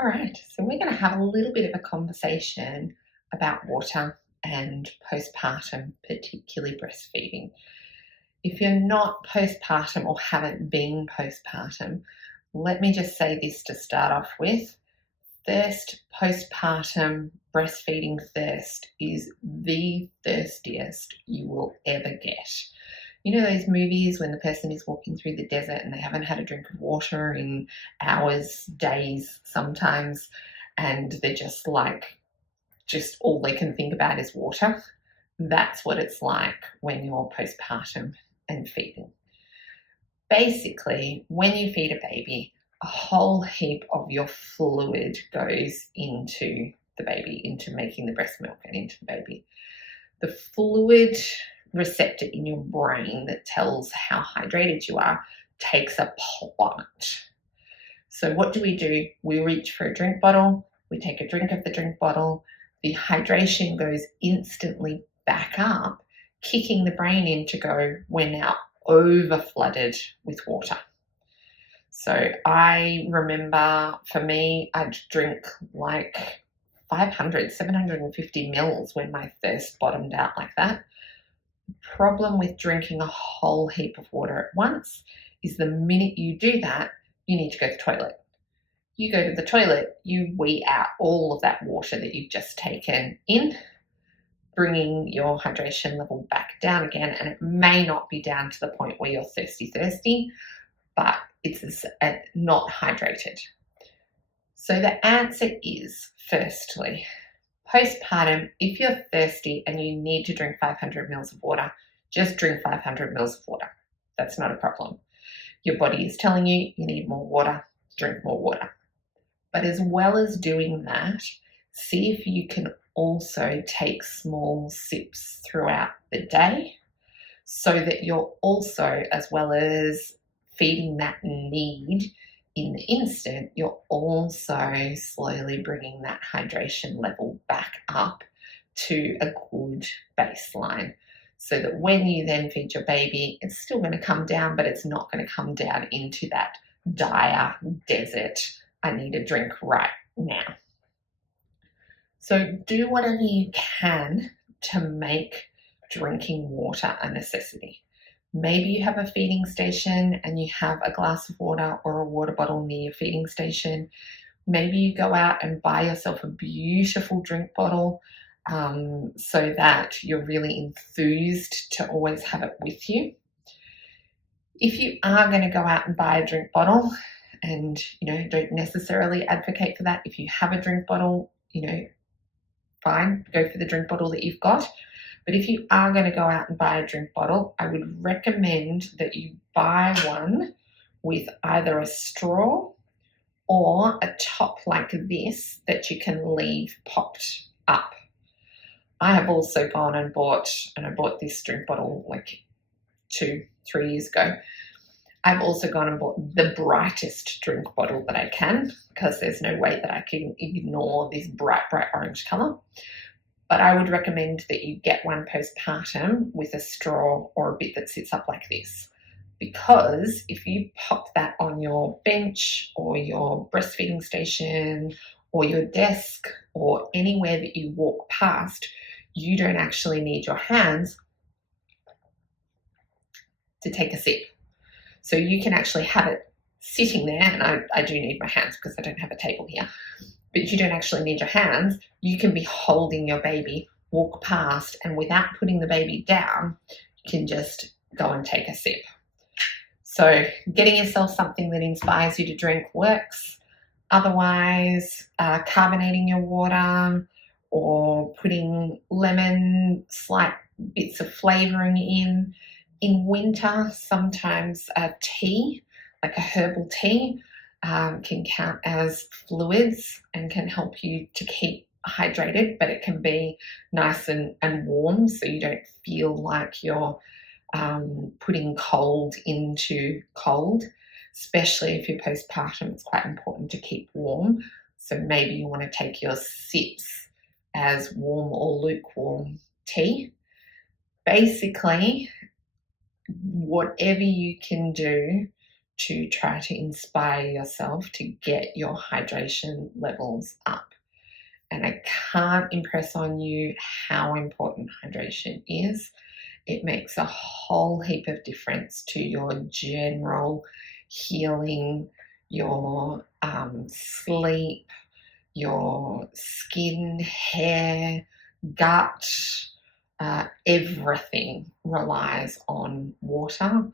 All right, so we're going to have a little bit of a conversation about water and postpartum, particularly breastfeeding. If you're not postpartum or haven't been postpartum, let me just say this to start off with. Thirst, postpartum breastfeeding thirst is the thirstiest you will ever get. You know those movies when the person is walking through the desert and they haven't had a drink of water in hours, days sometimes, and they're just all they can think about is water? That's what it's like when you're postpartum and feeding. Basically, when you feed a baby, a whole heap of your fluid goes into the baby, into making the breast milk and into the baby. The fluid receptor in your brain that tells how hydrated you are takes a plummet. So what do? We reach for a drink bottle, we take a drink of the drink bottle, the hydration goes instantly back up, kicking the brain in to go, we're now over flooded with water. So I remember for me, I'd drink like 500, 750 mils when my thirst bottomed out like that. The problem with drinking a whole heap of water at once is the minute you do that, you need to go to the toilet. You go to the toilet, you wee out all of that water that you've just taken in, bringing your hydration level back down again, and it may not be down to the point where you're thirsty, but it's not hydrated. So the answer is, firstly, postpartum, if you're thirsty and you need to drink 500 mils of water, just drink 500 mils of water. That's not a problem. Your body is telling you you need more water, drink more water. But as well as doing that, see if you can also take small sips throughout the day so that you're also, as well as feeding that need in the instant, you're also slowly bringing that hydration level back up to a good baseline so that when you then feed your baby, it's still going to come down, but it's not going to come down into that dire desert, I need a drink right now. So do whatever you can to make drinking water a necessity. Maybe you have a feeding station and you have a glass of water or a water bottle near your feeding station. Maybe you go out and buy yourself a beautiful drink bottle so that you're really enthused to always have it with you. If you are going to go out and buy a drink bottle, and don't necessarily advocate for that, if you have a drink bottle, fine, go for the drink bottle that you've got. But if you are going to go out and buy a drink bottle, I would recommend that you buy one with either a straw or a top like this that you can leave popped up. I have also gone and bought this drink bottle like 2-3 years ago. I've also gone and bought the brightest drink bottle that I can because there's no way that I can ignore this bright orange colour. But I would recommend that you get one postpartum with a straw or a bit that sits up like this. Because if you pop that on your bench or your breastfeeding station or your desk or anywhere that you walk past, you don't actually need your hands to take a sip. So you can actually have it sitting there, and I do need my hands because I don't have a table here, but you don't actually need your hands. You can be holding your baby, walk past, and without putting the baby down, you can just go and take a sip. So getting yourself something that inspires you to drink works. Otherwise, carbonating your water or putting lemon, slight bits of flavouring in. In winter, sometimes a tea, like a herbal tea, can count as fluids and can help you to keep hydrated, but it can be nice and warm so you don't feel like you're putting cold into cold, especially if you're postpartum. It's quite important to keep warm. So maybe you want to take your sips as warm or lukewarm tea. Basically, whatever you can do to try to inspire yourself to get your hydration levels up. And I can't impress on you how important hydration is. It makes a whole heap of difference to your general healing, your sleep, your skin, hair, gut. Everything relies on water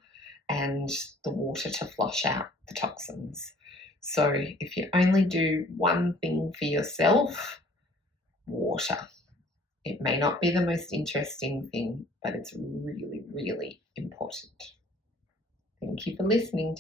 and the water to flush out the toxins. So if you only do one thing for yourself, water. It may not be the most interesting thing, but it's really, really important. Thank you for listening to